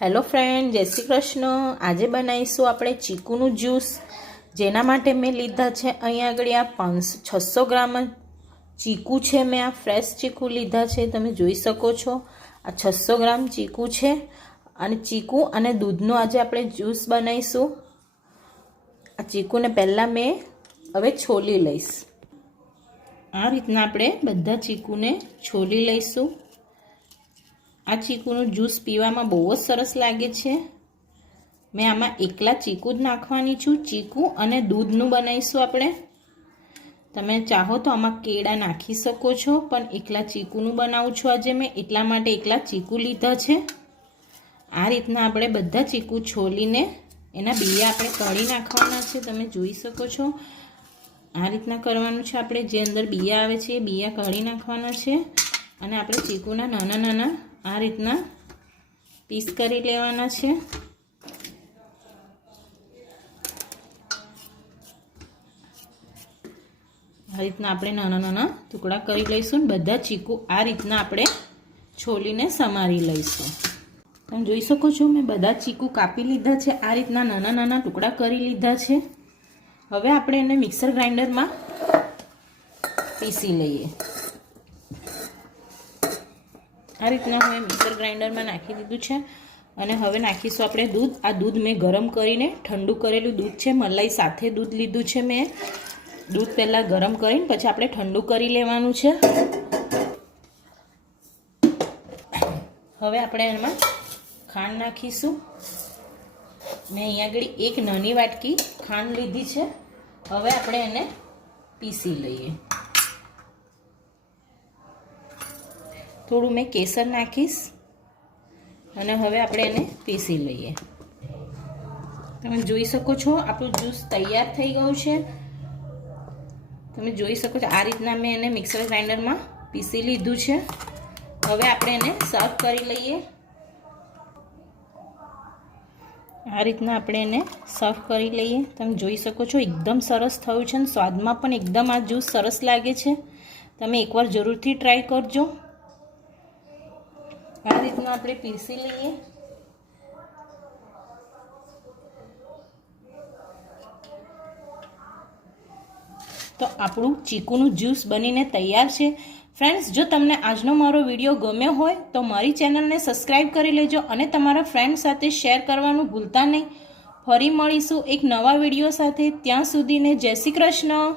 Hello friend, जय श्री कृष्ण। आज बनाईशुं आपणे चीकूनु ज्यूस। जेना माटे मैं लीधा छे अहीं आगळ आ 600 ग्राम चीकू छे। मैं आ फ्रेश चीकू लीधा छे, तमे जोई शको छो। आ 600 ग्राम चीकू छे अने चीकू अने दूधनो आज आपणे ज्यूस बनाईशुं। आ चीकूने पहेला मैं हवे छोली लईश। आ रीतना आपणे बधा चीकूने छोली लईशुं। आ चीकूनु ज्यूस पीवामां बहुत सरस लागे छे। मैं आमां एकला चीकू ज नाखवानी छुं। चीकू अने दूधनुं बनावीशुं आपणे। तमे चाहो तो आमां केळा नाखी शको छो, पण एकला चीकूनुं बनावुं छुं आजे मैं, एटला माटे एकला चीकू लीधा छे। आ रीतना आपणे बधा चीकू छोलीने एना बीया आपणे काढी नाखवाना छे। तमे जोई शको छो। आ रीतना करवानुं छे आपणे। जे अंदर बीया आवे छे ए बीया काढी नाखवाना छे अने आपणे चीकूना नाना नाना आ रीतना पीस करी लेवाना छे। आ रीतना आपणे नाना नाना टुकड़ा करी लईशुं। बधा चीकू आ रीतना आपणे छोलीने समारी लईशुं। तमे जोई शको छो मैं बधा चीकू कापी लीधा छे। आ रीतना नाना नाना टुकड़ा करी लीधा छे। हवे आपणे एने मिक्सर ग्राइंडर में पीसी लईए। आ रीतना हवे मिक्सर ग्राइंडर में नाखी दीधुं छे अने हवे नाखीशुं आपणे दूध। आ दूध मैं गरम करीने ठंडू करेलुं दूध छे। मलाई साथे दूध लीधुं छे मैं। दूध पहला गरम करीने पछी आपणे ठंडू करी लेवानुं छे। हवे आपणे एमां खांड नाखीशुं। मैं अहीं आगळ एक नानी वाटकी खांड लीधी छे। हवे आपणे एने पीसी लईए। थोड़ू मैं केसर नाखीश अने हवे आपणे एने पीसी लईए। तमे जोई शको छो आपणुं ज्यूस तैयार थई गयुं छे। तमे जोई शको छो आ रीतना मैं एने मिक्सर ग्राइंडर में पीसी लीधुं छे। हवे आपणे एने सर्व करी लईए। आ रीतना आपणे एने सर्व करी लईए। तमे जोई शको छो एकदम सरस थयुं छे। स्वादमां पण एकदम आ ज्यूस सरस लागे छे। तमे एकवार जरूरथी ट्राय करजो। आ रीतना आपणे पीसी लईए। तो आपणुं चीकूनुं ज्यूस बनीने तैयार छे। फ्रेंड्स, जो तमने आजनो मारो विडियो गम्यो होय तो मारी चेनलने सब्सक्राइब करी लेजो अने तमारा फ्रेंड साथे शेर करवानुं भूलता नहीं। फरी मळीशुं एक नवा विडियो साथे। त्यां सुधीने जय श्री कृष्ण।